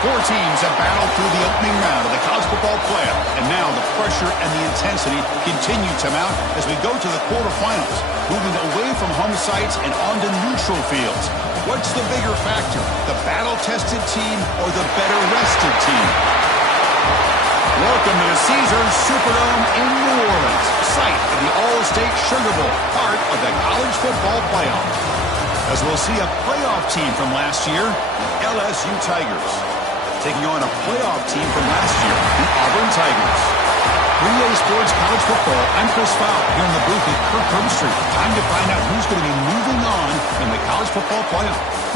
Four teams have battled through the opening round of the college football playoff, and now the pressure and the intensity continue to mount as we go to the quarterfinals, moving away from home sites and onto neutral fields. What's the bigger factor, the battle-tested team or the better-rested team? Welcome to the Caesars Superdome in New Orleans, site of the All-State Sugar Bowl, part of the college football playoff. As we'll see a playoff team from last year, the LSU Tigers, taking on a playoff team from last year, the Auburn Tigers. 3A Sports College Football, I'm Chris Fowl, here in the booth at Kirk Herbstreit. Time to find out who's going to be moving on in the college football playoff.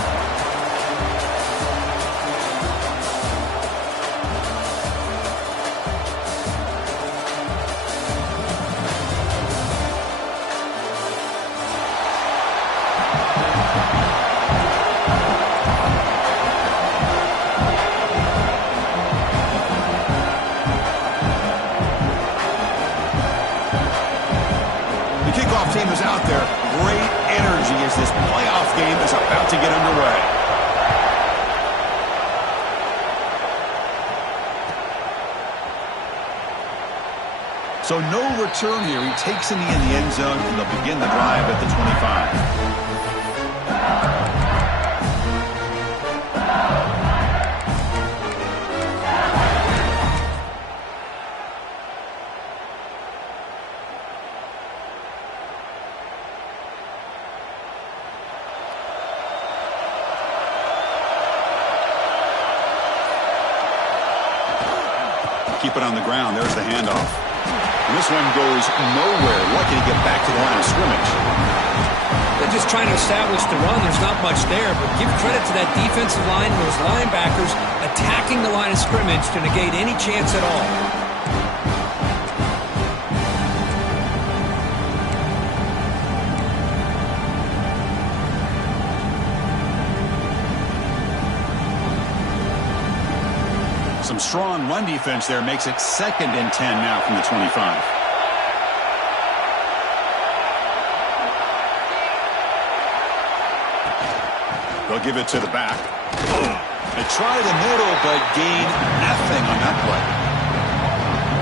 Team is out there. Great energy as this playoff game is about to get underway. So no return here. He takes it in the end zone, and they'll begin the drive at the 25. Keep it on the ground. There's the handoff. And this one goes nowhere. Lucky to get back to the line of scrimmage. They're just trying to establish the run. There's not much there, but give credit to that defensive line, those linebackers attacking the line of scrimmage to negate any chance at all. Some strong run defense there makes it 2nd and 10 now from the 25. They'll give it to the back. They try the middle, but gain nothing on that play.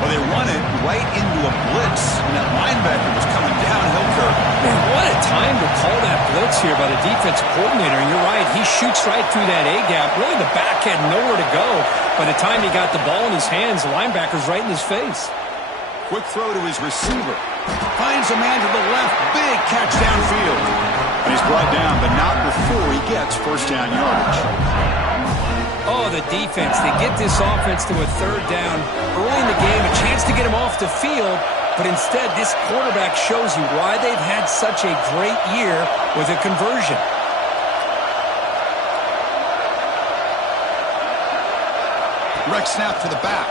Well, they run it right into a blitz, and that linebacker was coming downhill curve. Man, what a time to call that blitz here by the defensive coordinator. And you're right, he shoots right through that A-gap. Really, the back had nowhere to go. By the time he got the ball in his hands, the linebacker's right in his face. Quick throw to his receiver. Finds a man to the left. Big catch downfield. And he's brought down, but not before he gets first down yardage. Oh, the defense. They get this offense to a 3rd down early in the game, a chance to get him off the field. But instead, this quarterback shows you why they've had such a great year with a conversion. Direct snap to the back.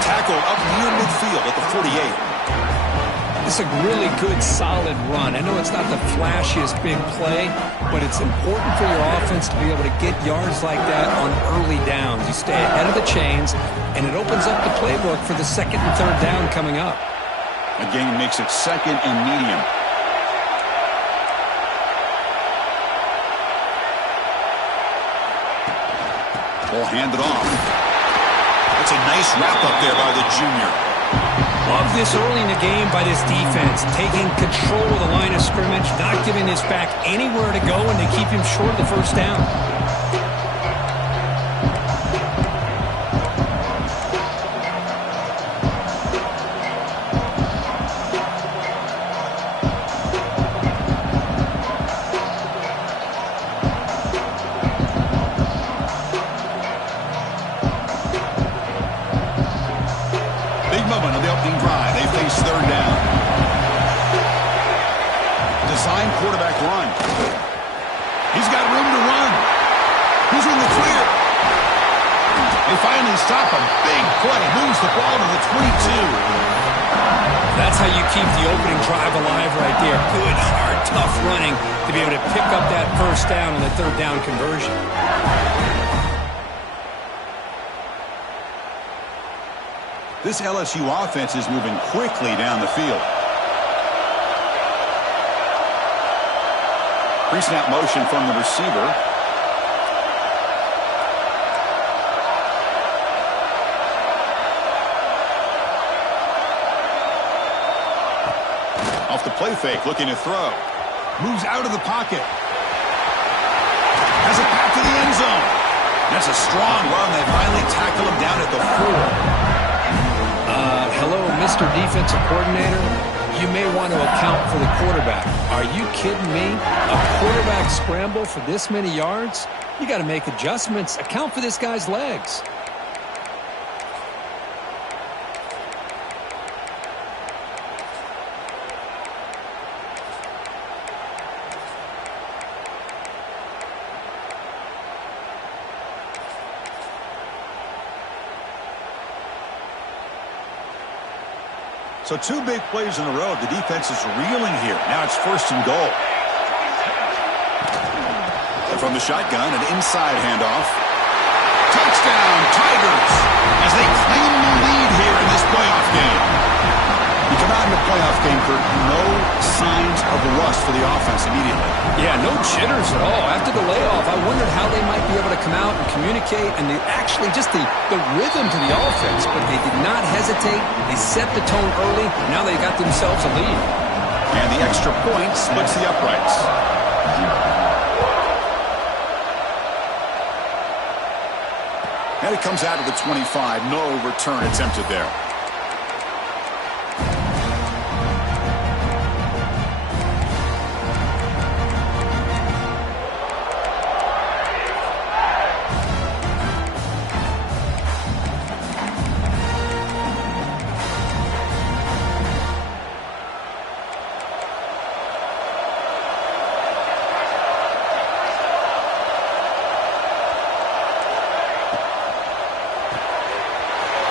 Tackled up near midfield at the 48. It's a really good, solid run. I know it's not the flashiest big play, but it's important for your offense to be able to get yards like that on early downs. You stay ahead of the chains, and it opens up the playbook for the 2nd and 3rd down coming up. Again, makes it 2nd and medium. Ball handed off. That's a nice wrap-up there by the junior. Love this early in the game by this defense, taking control of the line of scrimmage, not giving this back anywhere to go, and they keep him short of the first down. Big moment on the opening drive. They face 3rd down. Design quarterback run. He's got room to run. He's in the clear. They finally stop him. Big play. Moves the ball to the 22. That's how you keep the opening drive alive right there. Good, hard, tough running to be able to pick up that first down on the 3rd down conversion. This LSU offense is moving quickly down the field. Pre-snap motion from the receiver. Off the play fake, looking to throw. Moves out of the pocket. Has it back to the end zone. That's a strong run. They finally tackle him down at the 4. Hello, Mr. Defensive Coordinator. You may want to account for the quarterback. Are you kidding me? A quarterback scramble for this many yards? You got to make adjustments. Account for this guy's legs. So 2 big plays in a row. The defense is reeling here. Now it's 1st and goal. And from the shotgun, an inside handoff. Touchdown, Tigers, as they claim the lead here in this playoff game. You come out in the playoff game, Kurt, no signs of rust for the offense immediately. Yeah, no jitters at all. After the layoff, I wondered how they might be able to come out and communicate and actually just the rhythm to the offense. But they did not hesitate. They set the tone early. Now they got themselves a lead. And the extra point splits the uprights. And it comes out of the 25. No return attempted there.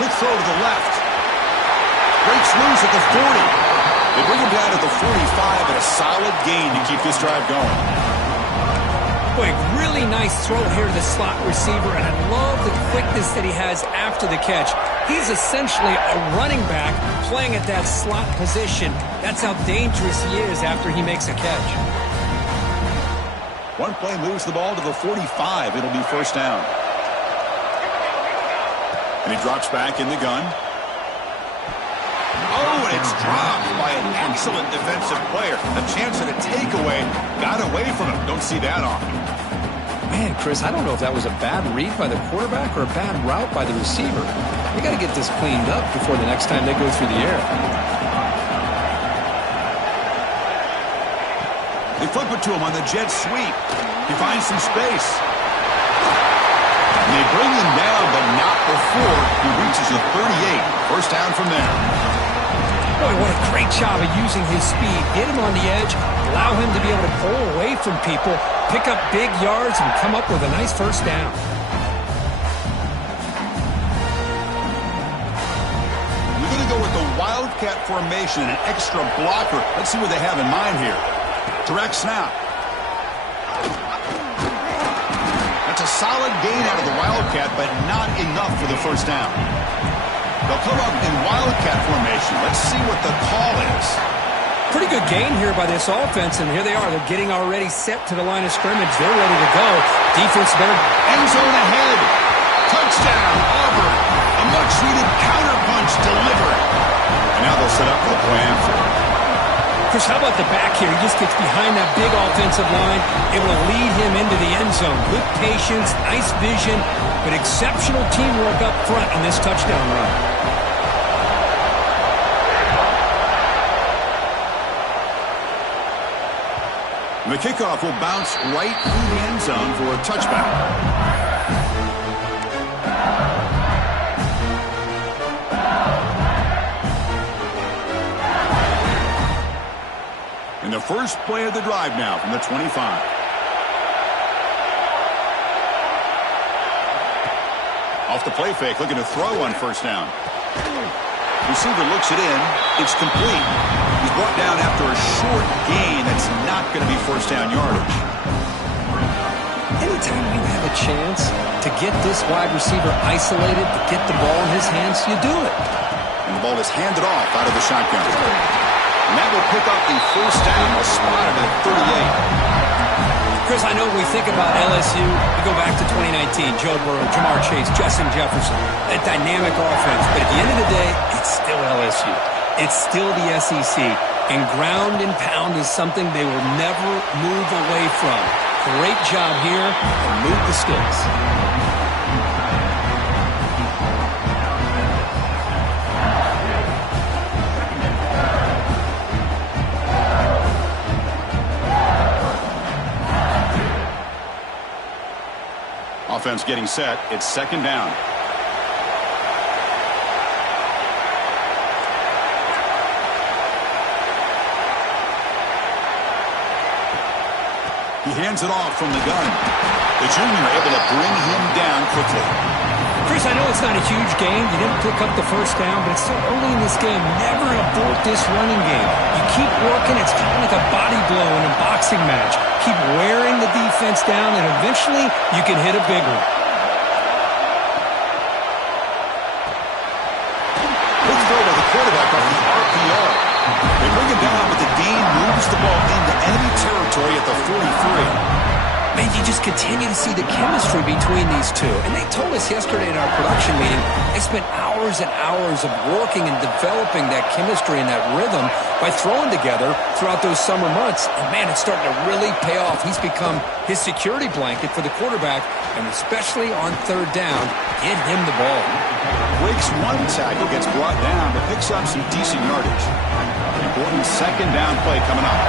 Quick throw to the left. Breaks loose at the 40. They bring him down to the 45, and a solid gain to keep this drive going. Boy, really nice throw here to the slot receiver, and I love the quickness that he has after the catch. He's essentially a running back playing at that slot position. That's how dangerous he is after he makes a catch. One play moves the ball to the 45. It'll be 1st down. And he drops back in the gun. Oh, and it's dropped by an excellent defensive player. A chance at a takeaway. Got away from him. Don't see that often. Man, Chris, I don't know if that was a bad read by the quarterback or a bad route by the receiver. We got to get this cleaned up before the next time they go through the air. They flip it to him on the jet sweep. He finds some space. And they bring him down, but not before he reaches the 38. 1st down from there. Boy, what a great job of using his speed. Get him on the edge, allow him to be able to pull away from people, pick up big yards, and come up with a nice 1st down. We're going to go with the Wildcat formation, an extra blocker. Let's see what they have in mind here. Direct snap. That's a solid gain out of the Wildcat, but not enough for the 1st down. They'll come up in Wildcat formation. Let's see what the call is. Pretty good gain here by this offense, and here they are. They're getting already set to the line of scrimmage. They're ready to go. Defense better. End zone ahead. Touchdown, Auburn. A much-needed counterpunch delivered. And now they'll set up for the play action. Chris, how about the back here? He just gets behind that big offensive line, able to lead him into the end zone. Good patience, nice vision, but exceptional teamwork up front on this touchdown run. The kickoff will bounce right through the end zone for a touchback. And the first play of the drive now from the 25. Off the play fake, looking to throw on 1st down. Receiver looks it in. It's complete. He's brought down after a short gain. That's not going to be 1st down yardage. Anytime you have a chance to get this wide receiver isolated, to get the ball in his hands, you do it. And the ball is handed off out of the shotgun. And that will pick up the 1st down, spotted at 38. Chris, I know when we think about LSU, we go back to 2019, Joe Burrow, Jamar Chase, Justin Jefferson, that dynamic offense. But at the end of the day, it's still LSU. It's still the SEC. And ground and pound is something they will never move away from. Great job here, and move the sticks. Offense getting set. It's second down. He hands it off from the gun. The junior able to bring him down quickly. Chris, I know it's not a huge game. You didn't pick up the first down, but it's so early in this game. Never abort this running game. You keep working. It's kind of like a body blow in a boxing match. Keep wearing the defense down, and eventually you can hit a big one. Good throw by the quarterback off the RPO. They bring him down, but the gain moves the ball into enemy territory at the 43. Man, you just continue to see the chemistry between these two. And they told us yesterday in our production meeting, they spent hours and hours of working and developing that chemistry and that rhythm by throwing together throughout those summer months. And, man, it's starting to really pay off. He's become his security blanket for the quarterback, and especially on third down, get him the ball. Breaks one tackle, gets brought down, but picks up some decent yardage. Important second down play coming up.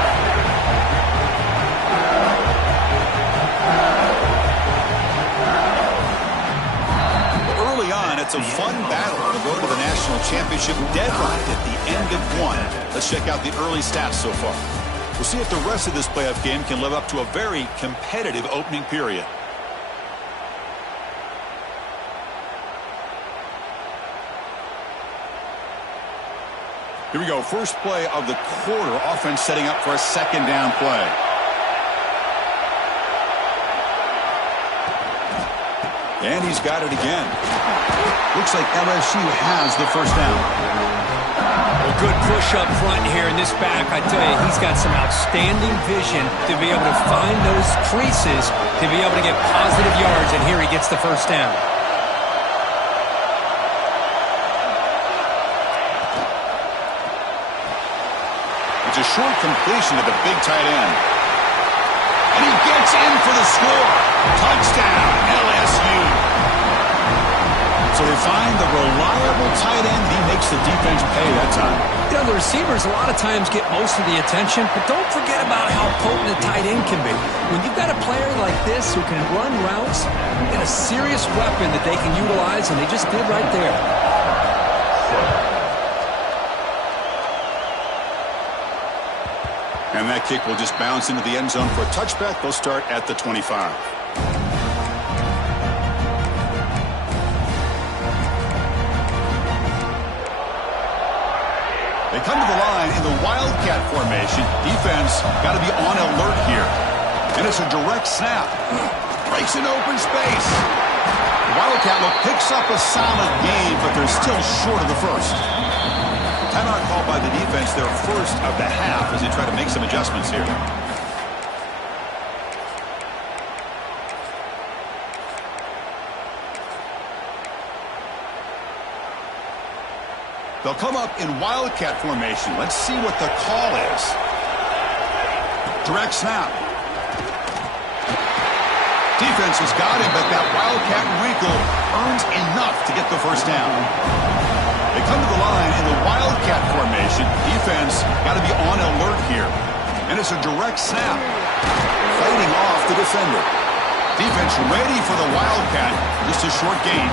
It's a fun battle on the road to the national championship deadline at the end of one. Let's check out the early stats so far. We'll see if the rest of this playoff game can live up to a very competitive opening period. Here we go. First play of the quarter. Offense setting up for a second down play. And he's got it again. Looks like LSU has the first down. Well, good push up front here in this back. I tell you, he's got some outstanding vision to be able to find those creases, to be able to get positive yards, and here he gets the first down. It's a short completion to the big tight end. And he gets in for the score. Touchdown, LSU. So they find the reliable tight end. He makes the defense pay that time. You know, the receivers a lot of times get most of the attention, but don't forget about how potent a tight end can be. When you've got a player like this who can run routes, you get a serious weapon that they can utilize, and they just did right there. And that kick will just bounce into the end zone for a touchback. They'll start at the 25. They come to the line in the Wildcat formation. Defense got to be on alert here. And it's a direct snap. Breaks an open space. The Wildcat look picks up a solid gain, but they're still short of the first. Timeout called by the defense, their first of the half, as they try to make some adjustments here. They'll come up in Wildcat formation. Let's see what the call is. Direct snap. Defense has got him, but that Wildcat wrinkle earns enough to get the first down. They come to the line in the Wildcat formation. Defense got to be on alert here. And it's a direct snap. Fighting off the defender. Defense ready for the Wildcat. Just a short gain.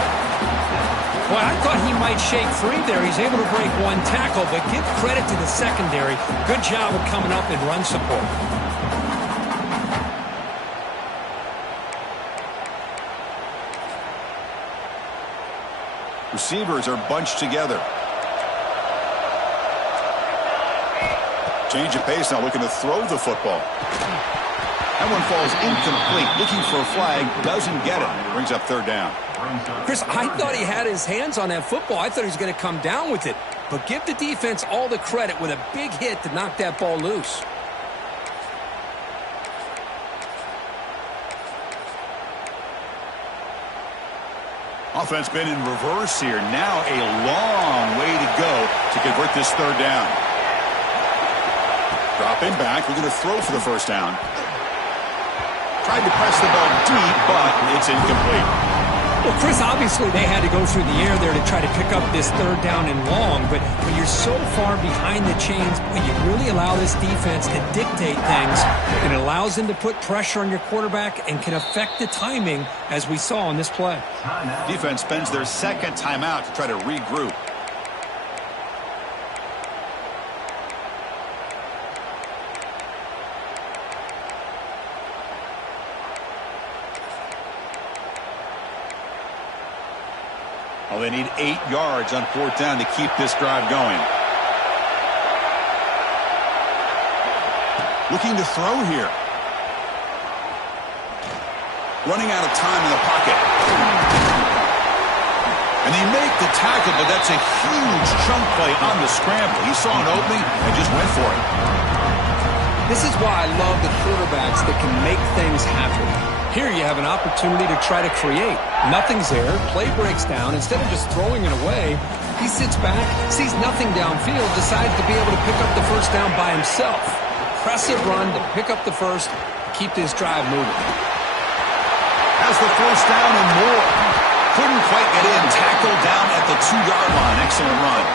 Well, I thought he might shake free there. He's able to break one tackle, but give credit to the secondary. Good job of coming up and run support. Receivers are bunched together. Change of pace now, looking to throw the football. That one falls incomplete. Looking for a flag, doesn't get it. Brings up third down. Chris, I thought he had his hands on that football. I thought he was going to come down with it. But give the defense all the credit with a big hit to knock that ball loose. Offense been in reverse here. Now a long way to go to convert this third down. Dropping back, we're going to throw for the first down. Tried to press the ball deep, but it's incomplete. Well, Chris, obviously they had to go through the air there to try to pick up this third down and long, but when you're so far behind the chains, when you really allow this defense to dictate things, it allows them to put pressure on your quarterback and can affect the timing, as we saw in this play. Defense spends their second timeout to try to regroup. Well, they need 8 yards on fourth down to keep this drive going. Looking to throw here. Running out of time in the pocket. And they make the tackle, but that's a huge chunk play on the scramble. He saw an opening and just went for it. This is why I love the quarterbacks that can make things happen. Here you have an opportunity to try to create. Nothing's there. Play breaks down. Instead of just throwing it away, he sits back, sees nothing downfield, decides to be able to pick up the first down by himself. Impressive run to pick up the first, keep this drive moving. Has the first down and more. Couldn't quite get in. Tackled down at the 2-yard line. Excellent run.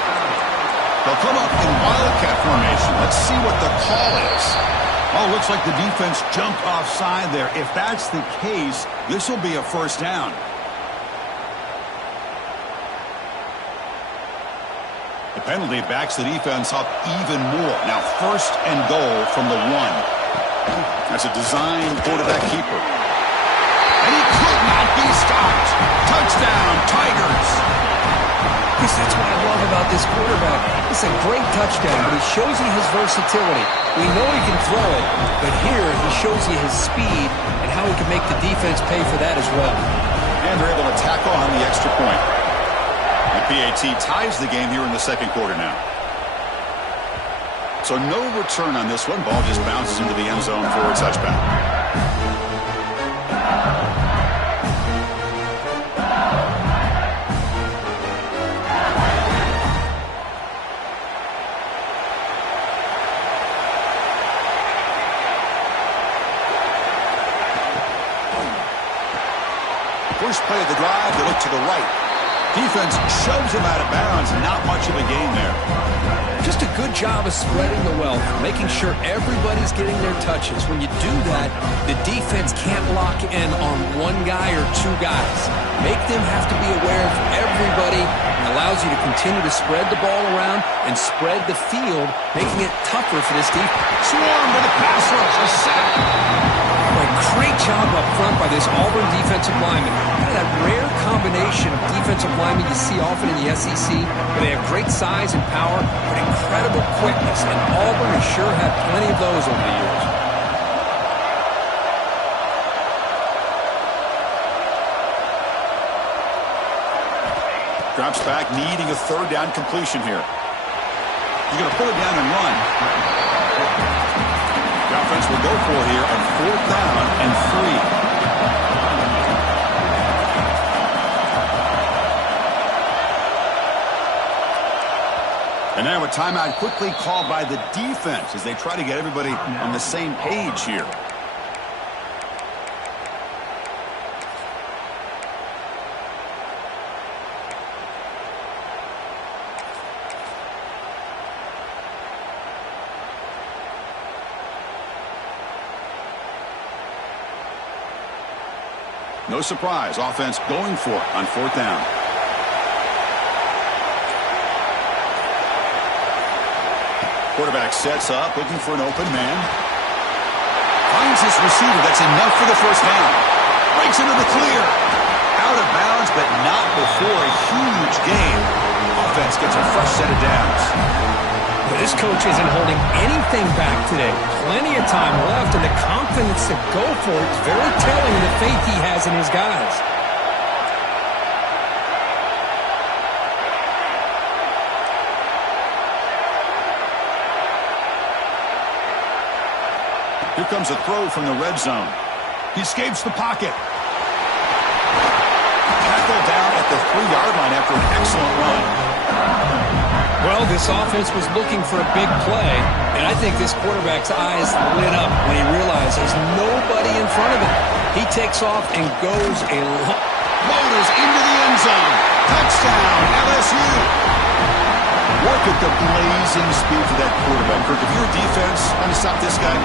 They'll come up in Wildcat formation. Let's see what the call is. Oh, looks like the defense jumped offside there. If that's the case, this will be a first down. The penalty backs the defense up even more. Now first and goal from the 1. That's a designed quarterback keeper. And he could not be stopped. Touchdown, Tigers. Chris, that's what I love about this quarterback. It's a great touchdown, but he shows you his versatility. We know he can throw it, but here he shows you his speed and how he can make the defense pay for that as well. And they're able to tackle on the extra point. The PAT ties the game here in the second quarter now. So no return on this one. Ball just bounces into the end zone for a touchback. First play of the drive, they look to the right. Defense shoves him out of bounds, and not much of a gain there. Just a good job of spreading the wealth, making sure everybody's getting their touches. When you do that, the defense can't lock in on one guy or 2 guys. Make them have to be aware of everybody, and allows you to continue to spread the ball around and spread the field, making it tougher for this defense. Swarm with a pass rush, a sack. Great job up front by this Auburn defensive lineman. Kind of that rare combination of defensive linemen you see often in the SEC, where they have great size and power, but incredible quickness, and Auburn has sure had plenty of those over the years. Drops back, needing a third down completion here. He's going to pull it down and run. The offense will go for it here on fourth down and 3. And now a timeout quickly called by the defense as they try to get everybody on the same page here. No surprise, offense going for it on fourth down. Quarterback sets up, looking for an open man. Finds his receiver. That's enough for the first down. Breaks into the clear. Out of bounds, but not before a huge gain. Offense gets a fresh set of downs. But this coach isn't holding anything back today. Plenty of time left, and the confidence to go for it is very telling of the faith he has in his guys. Here comes a throw from the red zone. He escapes the pocket. Tackled down at the 3-yard line after an excellent run. Well, This offense was looking for a big play, and I think this quarterback's eyes lit up when he realized there's nobody in front of him. He takes off and goes a long... Motors into the end zone. Touchdown, LSU. Look at the blazing speed for that quarterback. Kirk, if you're a defense trying to stop this guy,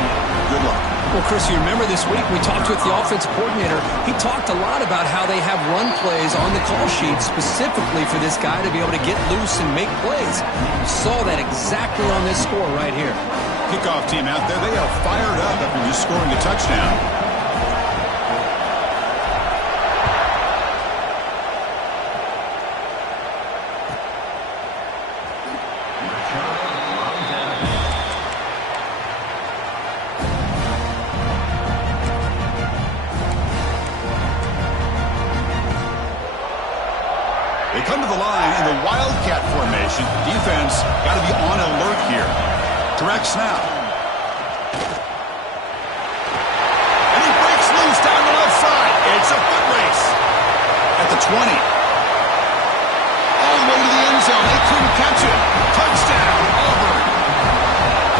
good luck. Well, Chris, you remember this week we talked with the offensive coordinator. He talked a lot about how they have run plays on the call sheet specifically for this guy to be able to get loose and make plays. You saw that exactly on this score right here. Kickoff team out there, they are fired up after just scoring a touchdown. They come to the line in the Wildcat formation. Defense got to be on alert here. Direct snap. And he breaks loose down the left side. It's a foot race. At the 20. All the way to the end zone. They couldn't catch it. Touchdown, Auburn.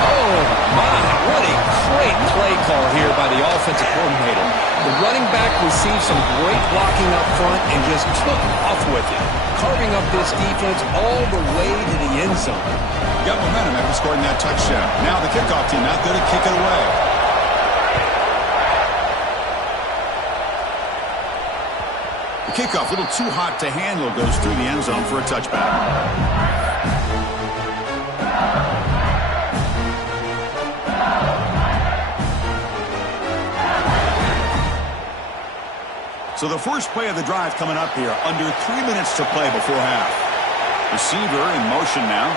Oh, my. What a great play call here by the offensive coordinator. The running back received some great blocking up front and just took off with it, carving up this defense all the way to the end zone. Got momentum after scoring that touchdown. Now the kickoff team out there to kick it away. The kickoff, a little too hot to handle, goes through the end zone for a touchback. So the first play of the drive coming up here. Under 3 minutes to play before half. Receiver in motion now.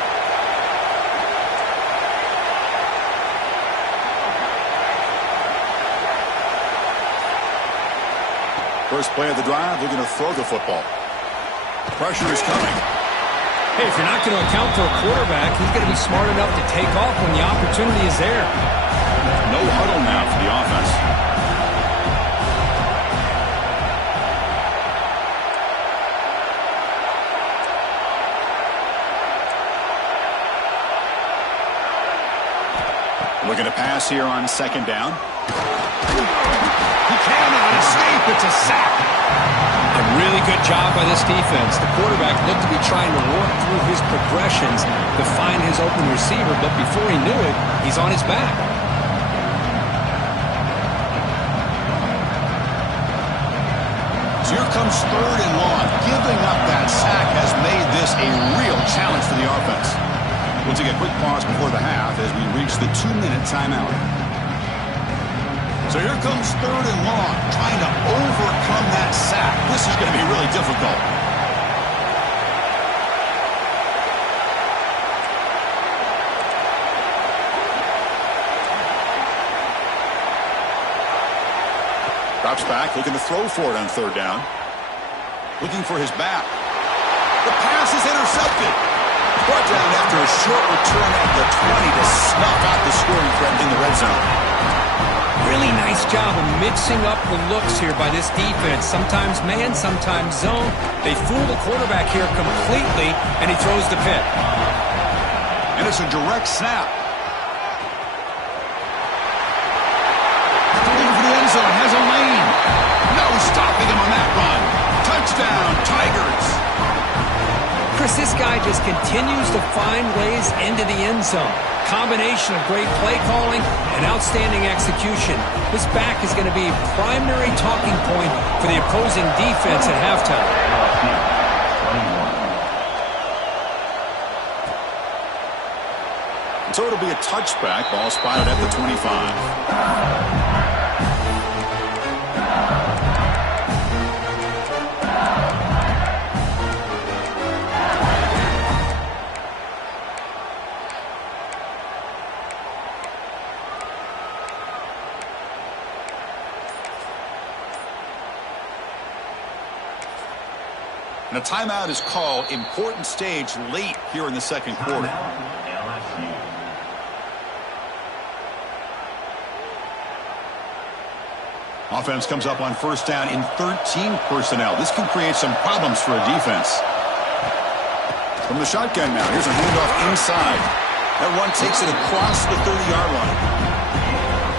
First play of the drive, looking to throw the football. Pressure is coming. Hey, if you're not going to account for a quarterback, he's going to be smart enough to take off when the opportunity is there. No huddle now for the offense. Looking to pass here on second down. He cannot escape. It's a sack. A really good job by this defense. The quarterback looked to be trying to work through his progressions to find his open receiver, but before he knew it, he's on his back. So here comes third and long. Giving up that sack has made this a real challenge for the offense. We'll take a quick pause before the half as we reach the 2-minute timeout. So here comes third and long, trying to overcome that sack. This is going to be really difficult. Drops back, looking to throw for it on third down. Looking for his back. The pass is intercepted. Brought down after a short return at the 20 to snuff out the scoring threat in the red zone. Really nice job of mixing up the looks here by this defense. Sometimes man, sometimes zone. They fool the quarterback here completely, and he throws the pick. And it's a direct snap. Looking for the end zone, has a lane. No stopping him on that run. Touchdown, Tigers. Chris, this guy just continues to find ways into the end zone. Combination of great play calling and outstanding execution. This back is going to be a primary talking point for the opposing defense at halftime. So it'll be a touchback. Ball spotted at the 25. And a timeout is called. Important stage late here in the second quarter. Offense comes up on first down in 13 personnel. This can create some problems for a defense. From the shotgun now, here's a handoff inside. That run takes it across the 30-yard line.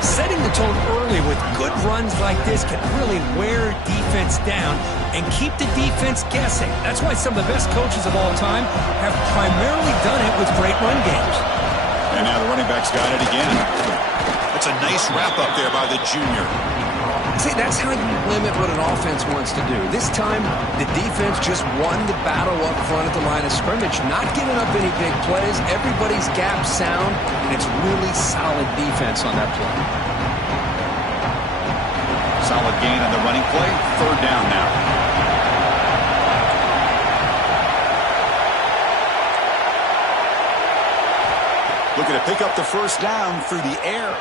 Setting the tone early with good runs like this can really wear defense down and keep the defense guessing. That's why some of the best coaches of all time have primarily done it with great run games. And now the running back's got it again. That's a nice wrap-up there by the junior. See, that's how you limit what an offense wants to do. This time, the defense just won the battle up front at the line of scrimmage, not giving up any big plays. Everybody's gap sound, and it's really solid defense on that play. Solid gain on the running play. Third down now. Looking to pick up the first down through the air.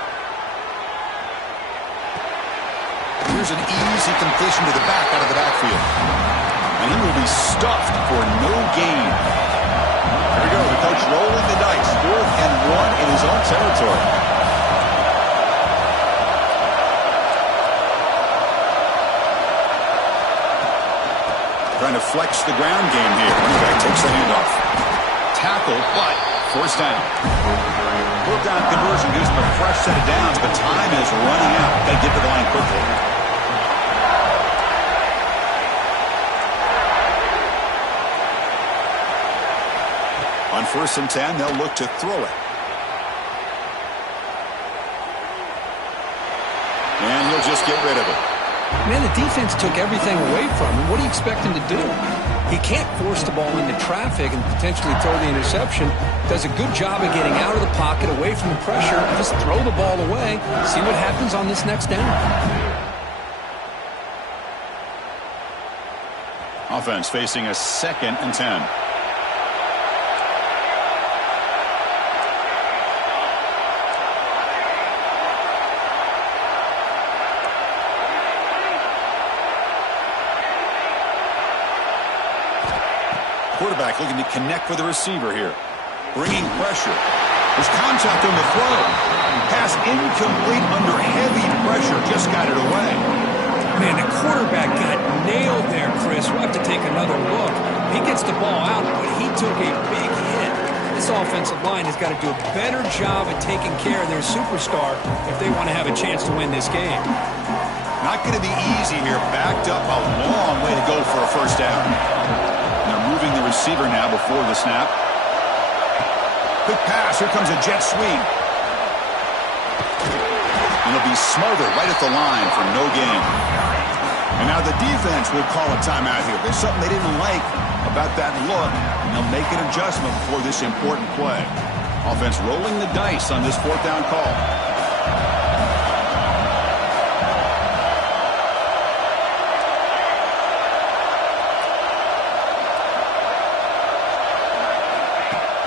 Here's an easy completion to the back out of the backfield. And he will be stuffed for no gain. Here we go. The coach rolling the dice. 4th and 1 in his own territory. Trying to flex the ground game here. Running back takes the handoff. Tackle, but first down. 4th down conversion gives them a fresh set of downs, but time is running out. Got to get to the line quickly. On 1st and 10, they'll look to throw it. And he'll just get rid of it. Man, the defense took everything away from him. What do you expect him to do? He can't force the ball into traffic and potentially throw the interception. Does a good job of getting out of the pocket, away from the pressure. Just throw the ball away. See what happens on this next down. Offense facing a 2nd and 10. Quarterback looking to connect with the receiver here. Bringing pressure. There's contact on the throw. Pass incomplete under heavy pressure. Just got it away. Man, the quarterback got nailed there, Chris. We'll have to take another look. He gets the ball out, but he took a big hit. This offensive line has got to do a better job of taking care of their superstar if they want to have a chance to win this game. Not going to be easy here. Backed up a long way to go for a first down. They're moving the receiver now before the snap. Quick pass. Here comes a jet sweep. And it'll be smothered right at the line for no gain. And now the defense will call a timeout here. There's something they didn't like about that look, and they'll make an adjustment for this important play. Offense rolling the dice on this 4th down call.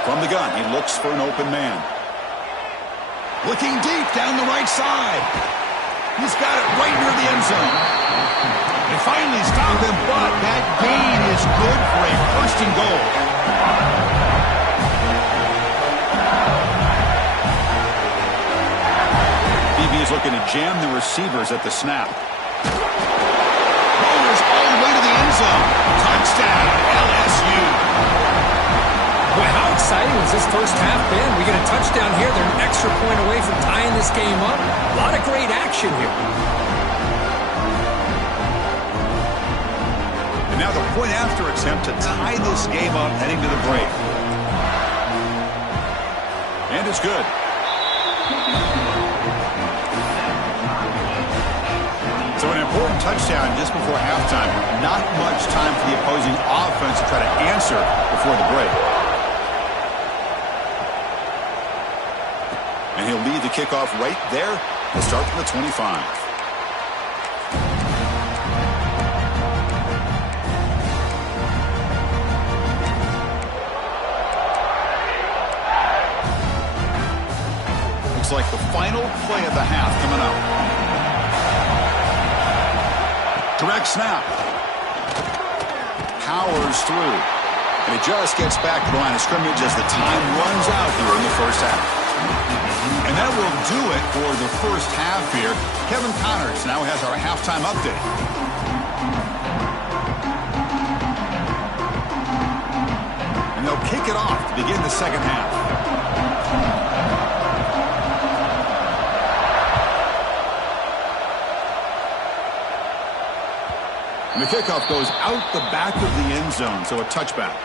From the gun, he looks for an open man. Looking deep down the right side. He's got it right near the end zone. They finally stop him, but that gain is good for a 1st and goal. BB is looking to jam the receivers at the snap. Rollers all the way to the end zone. Touchdown, LSU. Boy, how exciting has this first half been? We get a touchdown here. They're an extra point away from tying this game up. A lot of great action here. And now the point after attempt to tie this game up heading to the break. And it's good. So an important touchdown just before halftime. Not much time for the opposing offense to try to answer before the break. And he'll lead the kickoff right there. He'll start from the 25. Looks like the final play of the half coming up. Direct snap. Powers through. And it just gets back to the line of scrimmage as the time runs out here in the first half. And that will do it for the first half here. Kevin Connors now has our halftime update. And they'll kick kick it off to begin the second half. And the kickoff goes out the back of the end zone, so a touchback.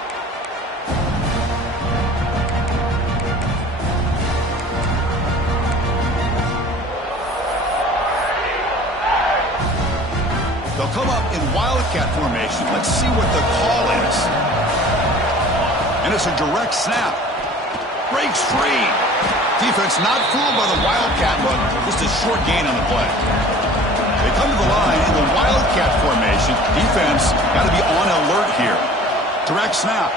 They'll come up in wildcat formation. Let's see what the call is. And it's a direct snap. Breaks free. Defense not fooled by the wildcat look. Just a short gain on the play. They come to the line in the wildcat formation. Defense got to be on alert here. Direct snap.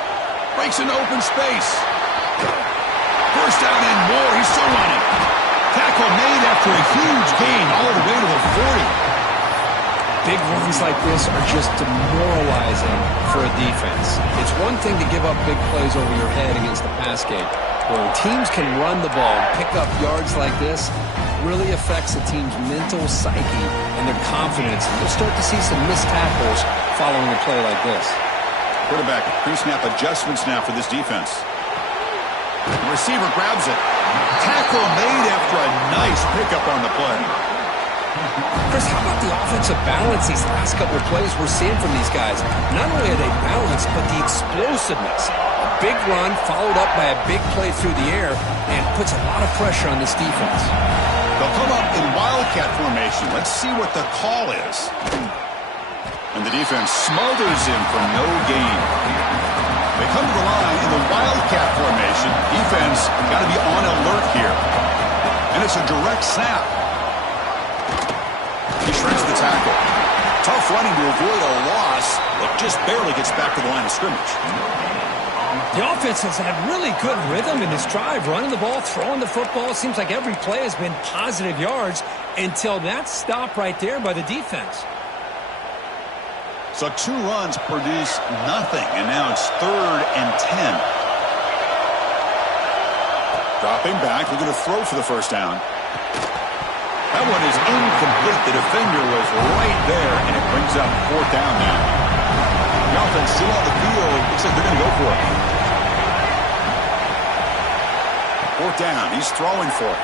Breaks into open space. First down and more. He's still running. Tackle made after a huge gain all the way to the 40. Big runs like this are just demoralizing for a defense. It's one thing to give up big plays over your head against the pass game. But when teams can run the ball and pick up yards like this, it really affects a team's mental psyche and their confidence. And you'll start to see some missed tackles following a play like this. Quarterback, pre-snap adjustments now for this defense. The receiver grabs it. Tackle made after a nice pickup on the play. Chris, how about the offensive balance these last couple of plays we're seeing from these guys? Not only are they balanced, but the explosiveness. A big run followed up by a big play through the air and puts a lot of pressure on this defense. They'll come up in wildcat formation. Let's see what the call is. And the defense smothers him for no gain. They come to the line in the wildcat formation. Defense got to be on alert here. And it's a direct snap. He shreds the tackle. Tough running to avoid a loss, but just barely gets back to the line of scrimmage. The offense has had really good rhythm in this drive, running the ball, throwing the football. It seems like every play has been positive yards until that stop right there by the defense. So 2 runs produce nothing, and now it's 3rd and 10. Dropping back, looking to throw for the first down. That one is incomplete. The defender was right there, and it brings up 4th down now. The offense still on the field. Looks like they're going to go for it. 4th down. He's throwing for it.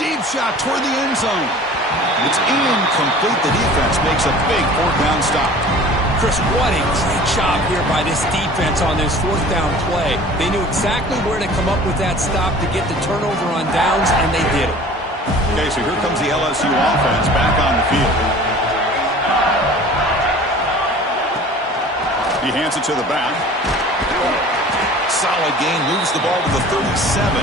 Deep shot toward the end zone. It's incomplete. The defense makes a big 4th down stop. Chris, what a great job here by this defense on this 4th down play. They knew exactly where to come up with that stop to get the turnover on downs, and they did it. Okay, so here comes the LSU offense back on the field. He hands it to the back. Solid gain, moves the ball to the 37.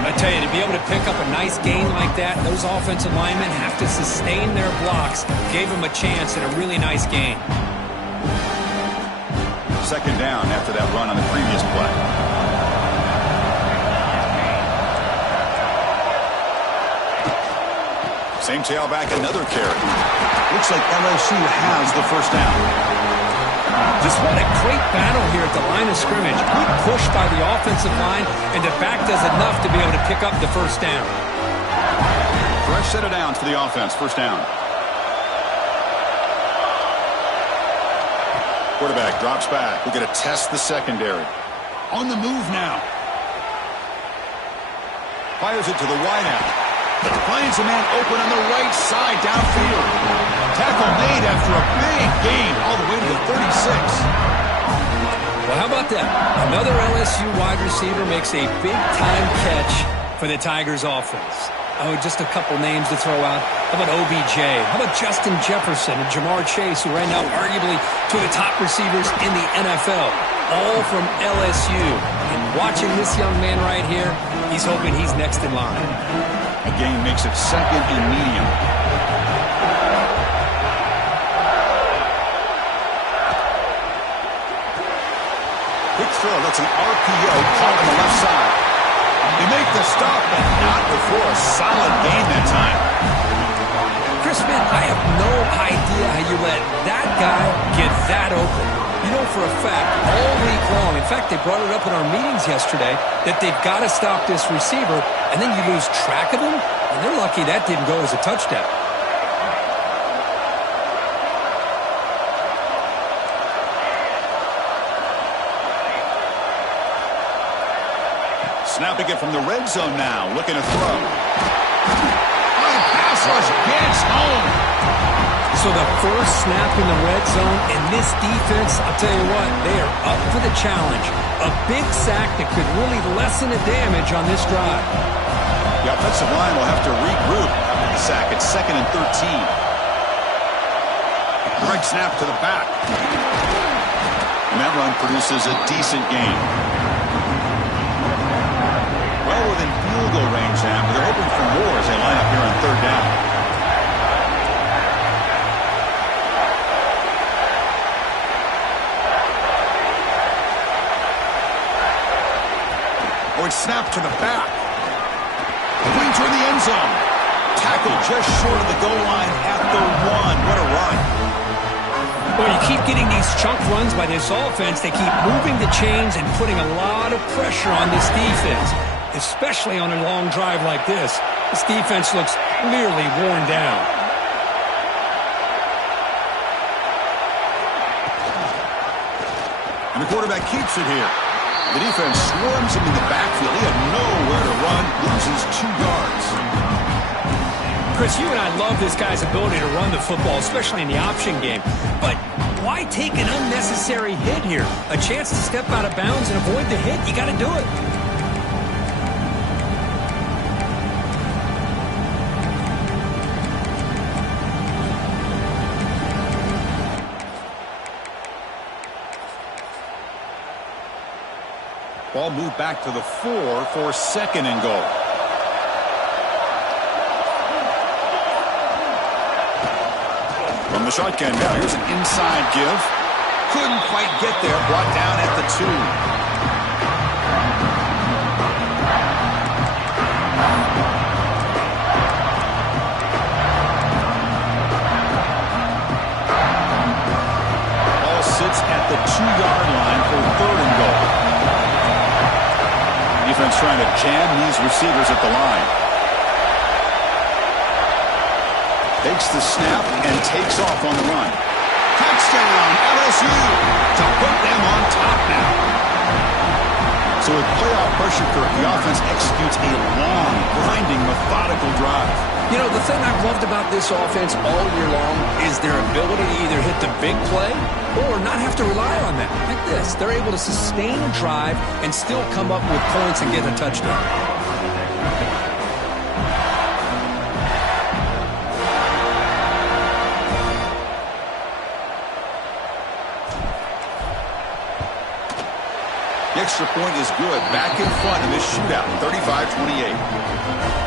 I tell you, to be able to pick up a nice gain like that, those offensive linemen have to sustain their blocks. Gave them a chance and a really nice gain. 2nd down after that run on the previous play. Same tailback, another carry. Looks like LSU has the first down. Just what a great battle here at the line of scrimmage. Good push by the offensive line, and the back does enough to be able to pick up the first down. Fresh set of downs for the offense. First down. Quarterback drops back. We're going to test the secondary. On the move now. Fires it to the wideout. Finds a man open on the right side downfield. Tackle made after a big gain all the way to the 36. Well, how about that? Another LSU wide receiver makes a big-time catch for the Tigers offense. Oh, just a couple names to throw out. How about OBJ? How about Justin Jefferson and Jamar Chase, who right now arguably two of the top receivers in the NFL, all from LSU. And watching this young man right here, he's hoping he's next in line. A gain makes it 2nd and medium. Quick throw, that's an RPO caught on the left side. They make the stop, but not before a solid gain that time. Chris, man, I have no idea how you let that guy get that open. You know for a fact, all week long, in fact, they brought it up in our meetings yesterday, that they've got to stop this receiver, and then you lose track of him, and they're lucky that didn't go as a touchdown. Snapping it from the red zone now. Looking to throw. Pass rush gets home. So the first snap in the red zone, and this defense, I'll tell you what, they are up for the challenge. A big sack that could really lessen the damage on this drive. The offensive line will have to regroup after the sack. It's 2nd and 13. Right snap to the back. And that run produces a decent gain. Well within field goal range now, but they're hoping for more as they line up here on 3rd down. Snap to the back. Going toward the end zone. Tackle just short of the goal line at the 1. What a run. Well, you keep getting these chunk runs by this offense. They keep moving the chains and putting a lot of pressure on this defense, especially on a long drive like this. This defense looks clearly worn down. And the quarterback keeps it here. The defense swarms him in the backfield. He had nowhere to run, loses 2 yards. Chris, you and I love this guy's ability to run the football, especially in the option game. But why take an unnecessary hit here? A chance to step out of bounds and avoid the hit, you got to do it. Ball moved back to the 4 for 2nd and goal. From the shotgun now, here's an inside give. Couldn't quite get there, brought down at the 2. Ball sits at the 2-yard line for 3rd and goal. Defense trying to jam these receivers at the line. Takes the snap and takes off on the run. Touchdown, LSU, to put them on top now. So with playoff pressure, Kirk, the offense executes a long, grinding, methodical drive. You know, the thing I've loved about this offense all year long is their ability to either hit the big play or not have to rely on that. Like this, they're able to sustain a drive and still come up with points and get a touchdown. The extra point is good. Back in front in this shootout, 35-28.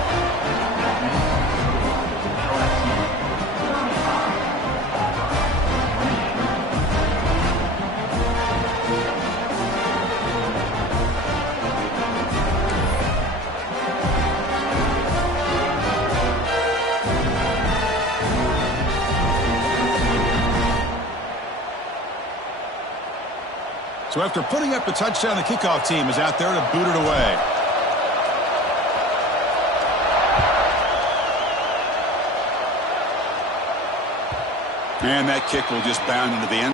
So after putting up a touchdown, the kickoff team is out there to boot it away. And that kick will just bound into the end.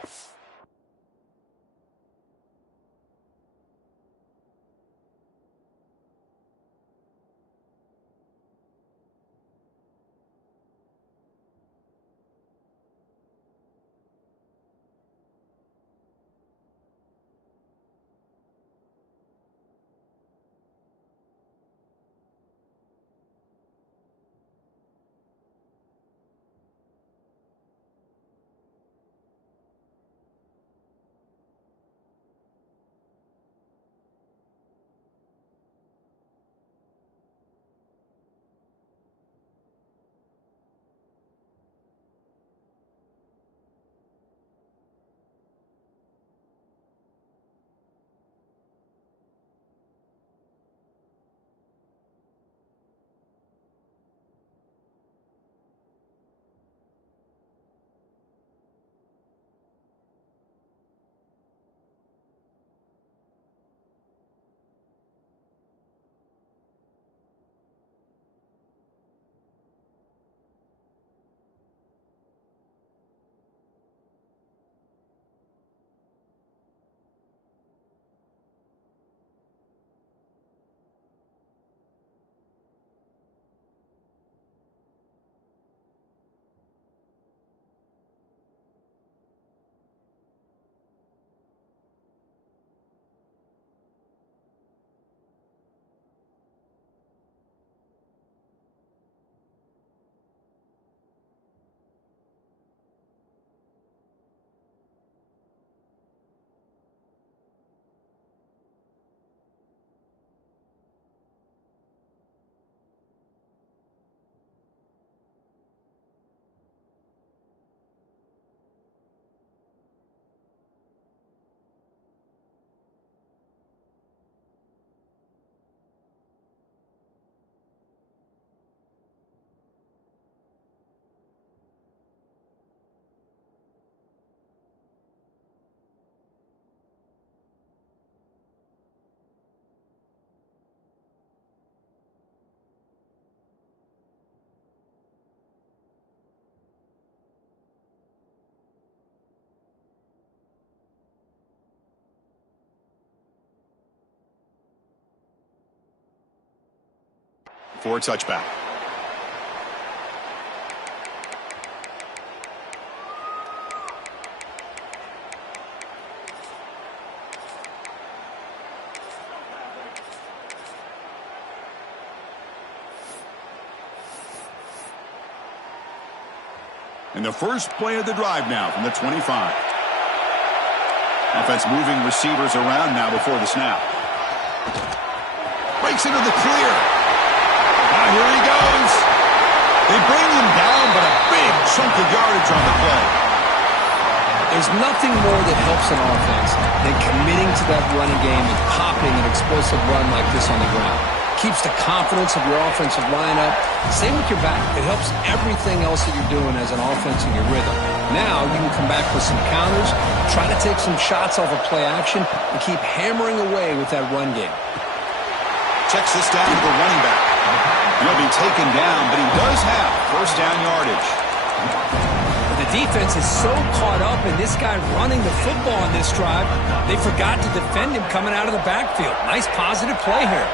for a touchback. And the first play of the drive now from the 25. Offense moving receivers around now before the snap. Breaks into the clear. Now here he goes. They bring him down, but a big chunk of yardage on the play. There's nothing more that helps an offense than committing to that running game and popping an explosive run like this on the ground. Keeps the confidence of your offensive lineup. Same with your back. It helps everything else that you're doing as an offense in your rhythm. Now you can come back with some counters, try to take some shots off of play action, and keep hammering away with that run game. Checks this down to the running back. He'll be taken down, but he does have first down yardage. The defense is so caught up in this guy running the football on this drive, they forgot to defend him coming out of the backfield. Nice positive play here.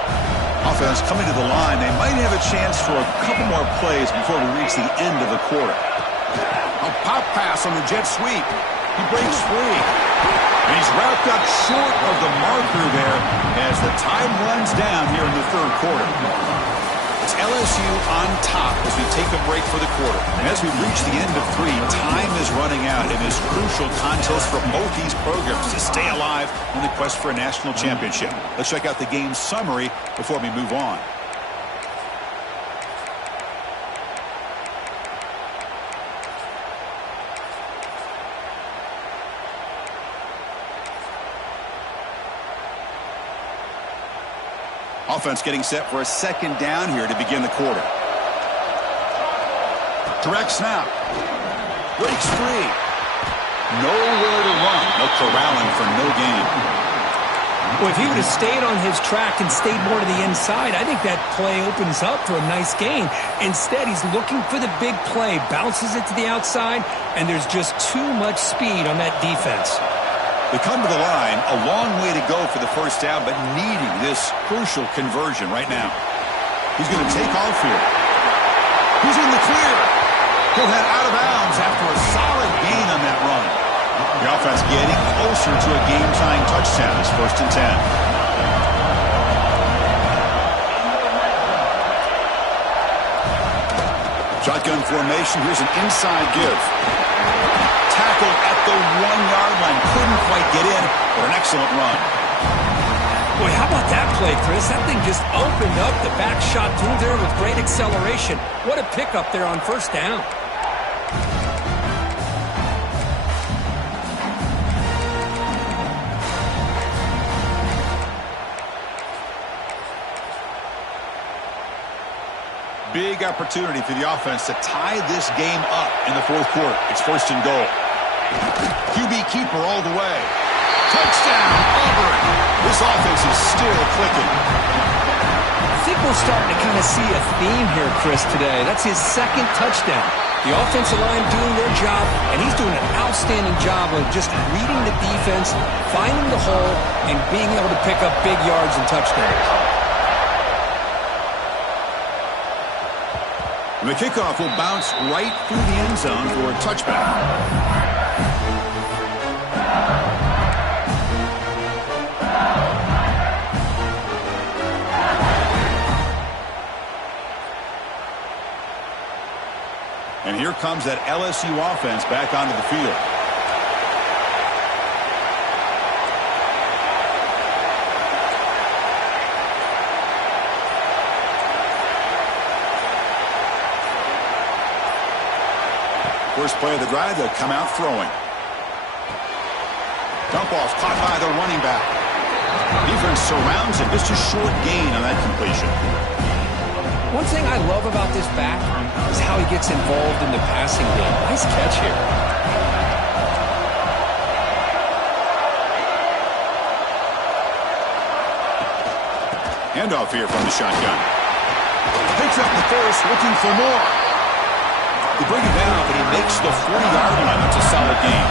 Offense coming to the line. They might have a chance for a couple more plays before we reach the end of the quarter. A pop pass on the jet sweep. He breaks free. And he's wrapped up short of the marker there as the time runs down here in the third quarter. It's LSU on top as we take a break for the quarter. And as we reach the end of three, time is running out in this crucial contest for both these programs to stay alive in the quest for a national championship. Let's check out the game summary before we move on. Offense getting set for a second down here to begin the quarter. Direct snap. Breaks free. Nowhere to run. No corralling for no gain. Well, if he would have stayed on his track and stayed more to the inside, I think that play opens up for a nice gain. Instead, he's looking for the big play, bounces it to the outside, and there's just too much speed on that defense. They come to the line, a long way to go for the first down, but needing this crucial conversion right now. He's going to take off here. He's in the clear. He'll head out of bounds after a solid gain on that run. The offense getting closer to a game-tying touchdown. It's 1st and 10. Shotgun formation. Here's an inside give. Tackle at the 1-yard line. Couldn't quite get in, but an excellent run. Boy, how about that play, Chris? That thing just opened up the back shot through there with great acceleration. What a pickup there on first down. Big opportunity for the offense to tie this game up in the fourth quarter. It's 1st and goal. QB keeper all the way. Touchdown, Auburn. This offense is still clicking. I think we're starting to kind of see a theme here, Chris, today. That's his second touchdown. The offensive line doing their job, and he's doing an outstanding job of just reading the defense, finding the hole, and being able to pick up big yards and touchdowns. The kickoff will bounce right through the end zone for a touchback. And here comes that LSU offense back onto the field. First play of the drive, they'll come out throwing. Dump off caught by the running back. Defense surrounds him. Just a short gain on that completion. One thing I love about this back is how he gets involved in the passing game. Nice catch here. Handoff here from the shotgun. Picks up the first, looking for more. They bring him down, but he makes the 40-yard line. That's a solid gain.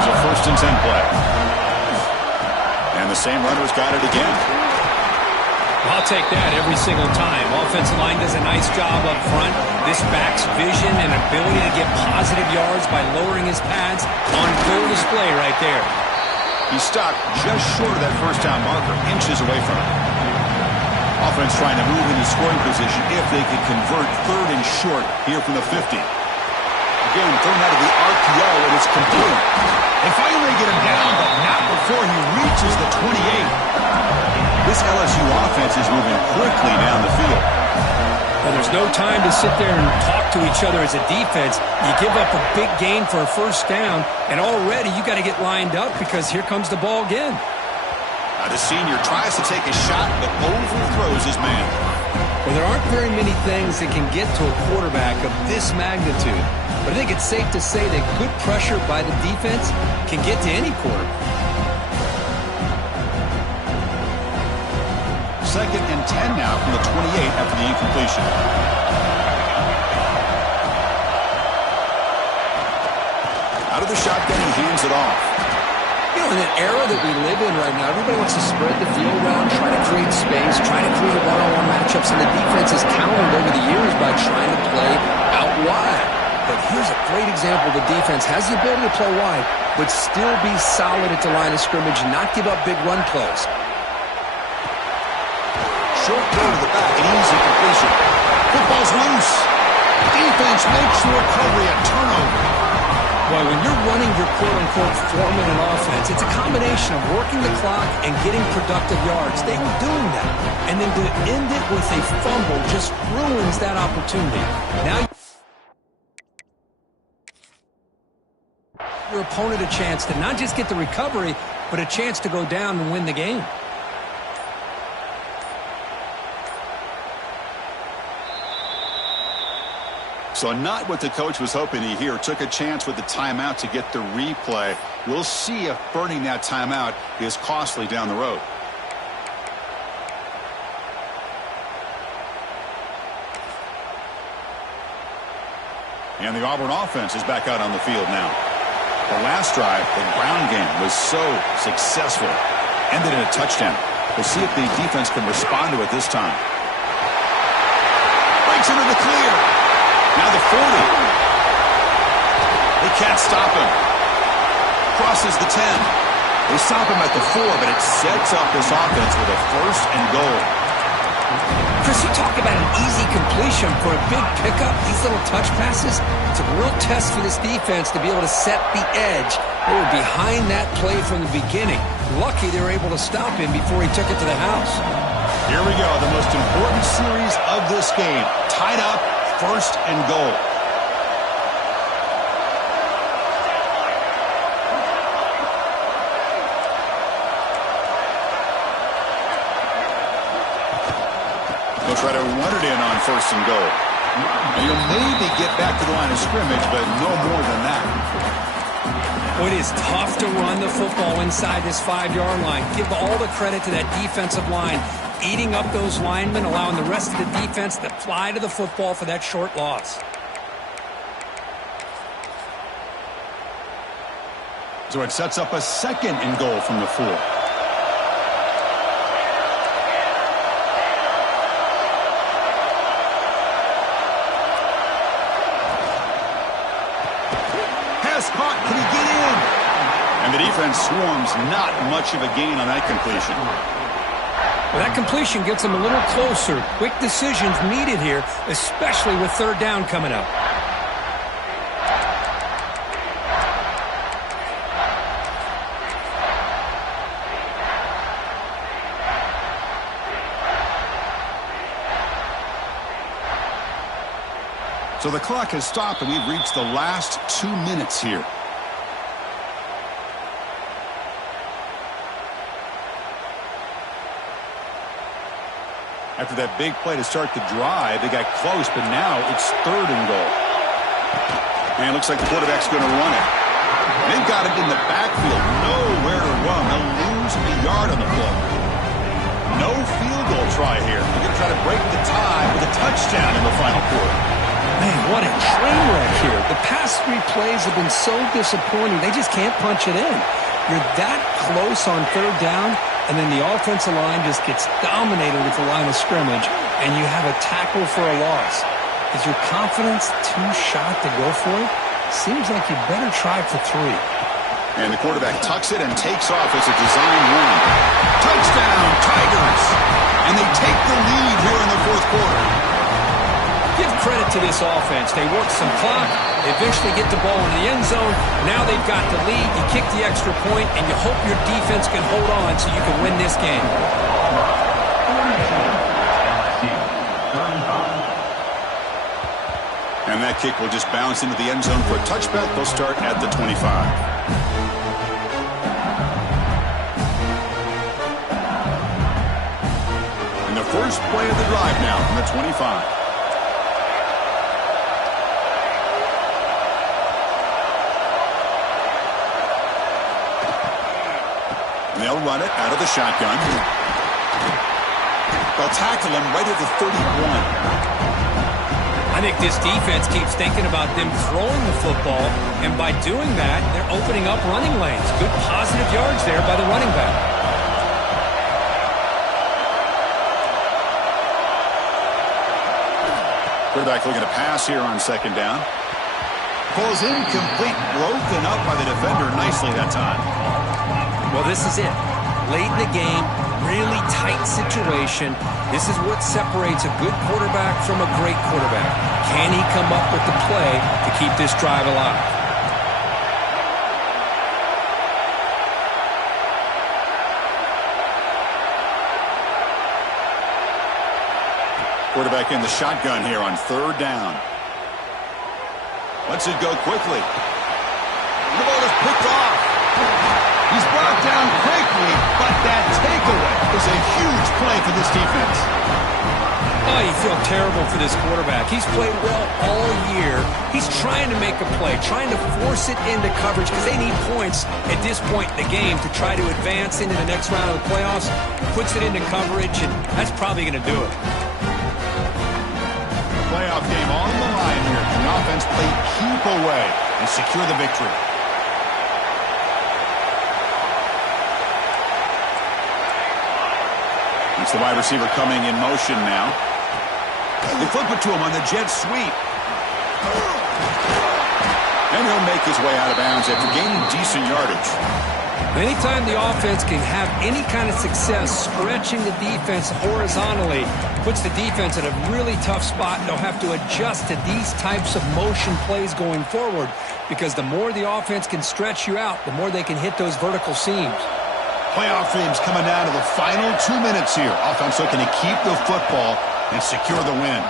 It's a 1st and 10 play. And the same runner's got it again. I'll take that every single time. Offensive line does a nice job up front. This back's vision and ability to get positive yards by lowering his pads on full display right there. He stopped just short of that first down marker, inches away from it. Offense trying to move into scoring position if they could convert 3rd and short here from the 50. Again, thrown out of the RPO, and it's complete. They finally get him down, but not before he reaches the 28. This LSU offense is moving quickly down the field. Well, there's no time to sit there and talk to each other as a defense. You give up a big gain for a first down, and already you got to get lined up because here comes the ball again. Now the senior tries to take a shot, but overthrows his man. Well, there aren't very many things that can get to a quarterback of this magnitude. But I think it's safe to say that good pressure by the defense can get to any quarterback. 2nd and 10 now from the 28 after the incompletion. Out of the shotgun, he hands it off. You know, in an era that we live in right now, everybody wants to spread the field around, try to create space, try to create one-on-one matchups, and the defense has countered over the years by trying to play out wide. But here's a great example. The defense has the ability to play wide, but still be solid at the line of scrimmage and not give up big run plays. Short throw to the back, an easy completion. Football's loose. Defense makes the recovery a turnover. Well, when you're running your quote-unquote four-minute offense, it's a combination of working the clock and getting productive yards. They were doing that. And then to end it with a fumble just ruins that opportunity. Now your opponent a chance to not just get the recovery, but a chance to go down and win the game. So not what the coach was hoping to hear. Took a chance with the timeout to get the replay. We'll see if burning that timeout is costly down the road. And the Auburn offense is back out on the field now. The last drive, the ground game, was so successful. Ended in a touchdown. We'll see if the defense can respond to it this time. Breaks into the clear. Now the 40. They can't stop him. Crosses the 10. They stop him at the 4, but it sets up this offense with a 1st and goal. Chris, you talk about an easy completion for a big pickup. These little touch passes, it's a real test for this defense to be able to set the edge. They were behind that play from the beginning. Lucky they were able to stop him before he took it to the house. Here we go, the most important series of this game. Tied up, 1st and goal. They'll try to run it in on 1st and goal. And you'll maybe get back to the line of scrimmage, but no more than that. Well, it is tough to run the football inside this 5-yard line. Give all the credit to that defensive line, eating up those linemen, allowing the rest of the defense to fly to the football for that short loss. So it sets up a 2nd and goal from the 4. Has caught, can he get in? And the defense swarms, not much of a gain on that completion. Well, that completion gets them a little closer. Quick decisions needed here, especially with 3rd down coming up. So the clock has stopped, and we've reached the last 2 minutes here. After that big play to start the drive, they got close, but now it's 3rd and goal. And it looks like the quarterback's going to run it. They've got it in the backfield, nowhere to run. They'll lose a yard on the play. No field goal try here. They're going to try to break the tie with a touchdown in the final quarter. Man, what a train wreck here. The past 3 plays have been so disappointing. They just can't punch it in. You're that close on 3rd down, and then the offensive line just gets dominated at the line of scrimmage, and you have a tackle for a loss. Is your confidence too shot to go for it? Seems like you better try for 3. And the quarterback tucks it and takes off as a design run. Touchdown, Tigers! And they take the lead here in the fourth quarter. Give credit to this offense. They work some clock. They eventually get the ball in the end zone. Now they've got the lead. You kick the extra point, and you hope your defense can hold on so you can win this game. And that kick will just bounce into the end zone for a touchback. They'll start at the 25. And the first play of the drive now from the 25. They'll run it out of the shotgun. They'll tackle him right at the 31. I think this defense keeps thinking about them throwing the football, and by doing that, they're opening up running lanes. Good positive yards there by the running back. Quarterback looking to pass here on second down. Pulls incomplete, broken up by the defender nicely that time. Well, this is it. Late in the game, really tight situation. This is what separates a good quarterback from a great quarterback. Can he come up with the play to keep this drive alive? Quarterback in the shotgun here on third down. Lets it go quickly. The ball is picked off. He's brought down quickly, but that takeaway is a huge play for this defense. Oh, you feel terrible for this quarterback. He's played well all year. He's trying to make a play, trying to force it into coverage because they need points at this point in the game to try to advance into the next round of the playoffs. Puts it into coverage, and that's probably going to do it. Playoff game on the line here. The offense played keep away and secure the victory. It's the wide receiver coming in motion now. They flip it to him on the jet sweep. And he'll make his way out of bounds after gaining decent yardage. Anytime the offense can have any kind of success stretching the defense horizontally, puts the defense in a really tough spot. They'll have to adjust to these types of motion plays going forward because the more the offense can stretch you out, the more they can hit those vertical seams. Playoff games coming down to the final 2 minutes here. Offense looking to keep the football and secure the win.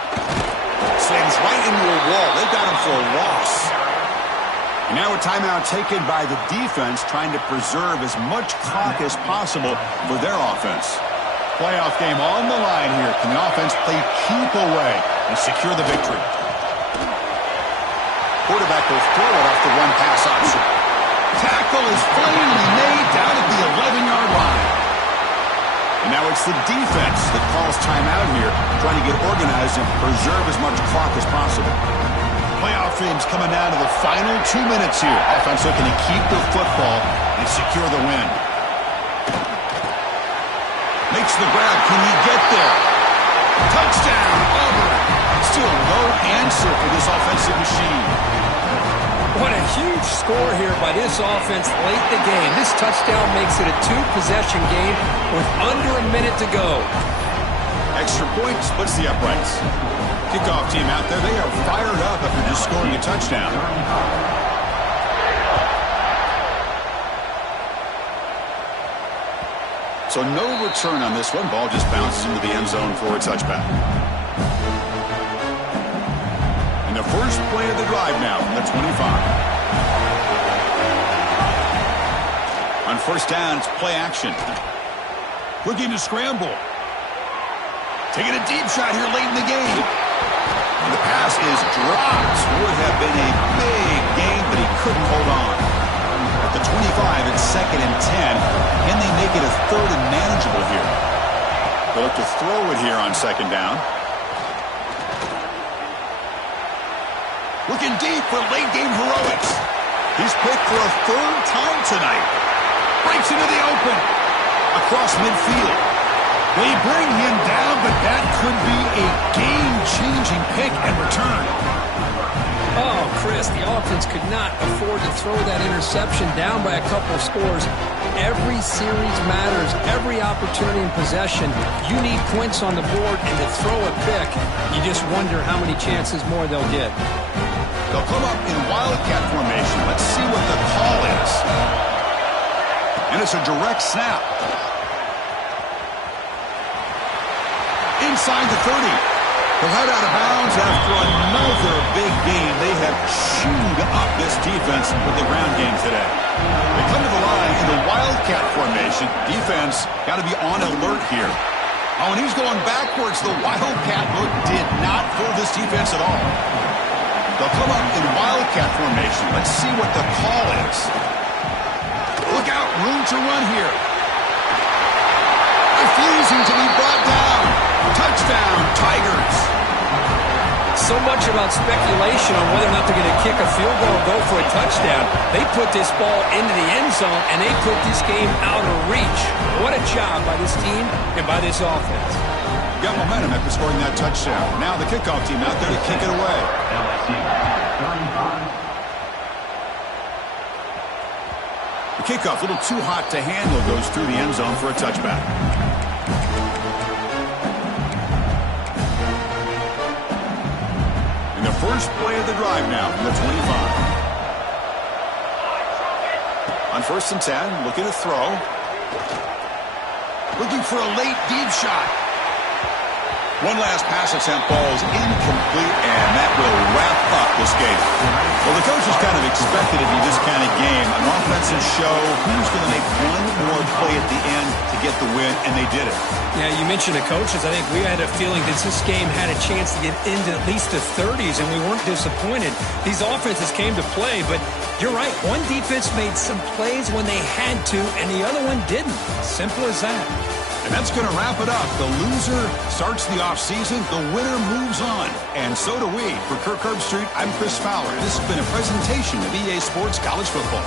Slams right into a wall. They got him for a loss. And now a timeout taken by the defense, trying to preserve as much clock as possible for their offense. Playoff game on the line here. Can the offense play keep away and secure the victory? Quarterback will throw it off the one-pass option. Tackle is finally made down at the 11-yard line. And now it's the defense that calls timeout here, trying to get organized and preserve as much clock as possible. Playoff games coming down to the final 2 minutes here. Offense looking to keep the football and secure the win. Makes the grab. Can he get there? Touchdown, Auburn. Still no answer for this offensive machine. What a huge score here by this offense late in the game. This touchdown makes it a 2-possession game with under a minute to go. Extra point splits the uprights. Kickoff team out there. They are fired up after just scoring a touchdown. So no return on this one. Ball just bounces into the end zone for a touchback. And the first play of the drive now from the 25. On first down, it's play action. Looking to scramble. Taking a deep shot here late in the game. And the pass is dropped. Would have been a big gain, but he couldn't hold on. At the 25, it's second and 10. Can they make it a third and manageable here? They'll look to throw it here on second down. Looking deep for late game heroics. He's picked for a third time tonight. Breaks into the open. A across midfield. They bring him down, but that could be a game-changing pick and return. Oh, Chris, the offense could not afford to throw that interception down by a couple scores. Every series matters. Every opportunity in possession, you need points on the board, and to throw a pick, you just wonder how many chances more they'll get. They'll come up in wildcat formation. Let's see what the call is. And it's a direct snap. Inside the 30. They'll head out of bounds after another big game. They have chewed up this defense with the ground game today. They come to the line in the wildcat formation. Defense got to be on alert here. Oh, and he's going backwards. The wildcat look did not fool this defense at all. They'll come up in wildcat formation. Let's see what the call is. Look out, room to run here. Refusing to be brought down. Touchdown, Tigers. So much about speculation on whether or not they're going to kick a field goal or go for a touchdown. They put this ball into the end zone, and they put this game out of reach. What a job by this team and by this offense. Got momentum after scoring that touchdown. Now the kickoff team out there to kick it away. The kickoff, a little too hot to handle, goes through the end zone for a touchback. In the first play of the drive now from the 25. On 1st and 10, looking to throw. Looking for a late deep shot. One last pass attempt, ball's incomplete, and that will wrap up this game. Well, the coaches kind of expected it to be this kind of game, an offensive show, who's going to make one more play at the end to get the win, and they did it. Yeah, you mentioned the coaches. I think we had a feeling that this game had a chance to get into at least the 30s, and we weren't disappointed. These offenses came to play, but you're right. One defense made some plays when they had to, and the other one didn't. Simple as that. And that's going to wrap it up. The loser starts the offseason. The winner moves on. And so do we. For Kirk Herbstreit, I'm Chris Fowler. This has been a presentation of EA Sports College Football.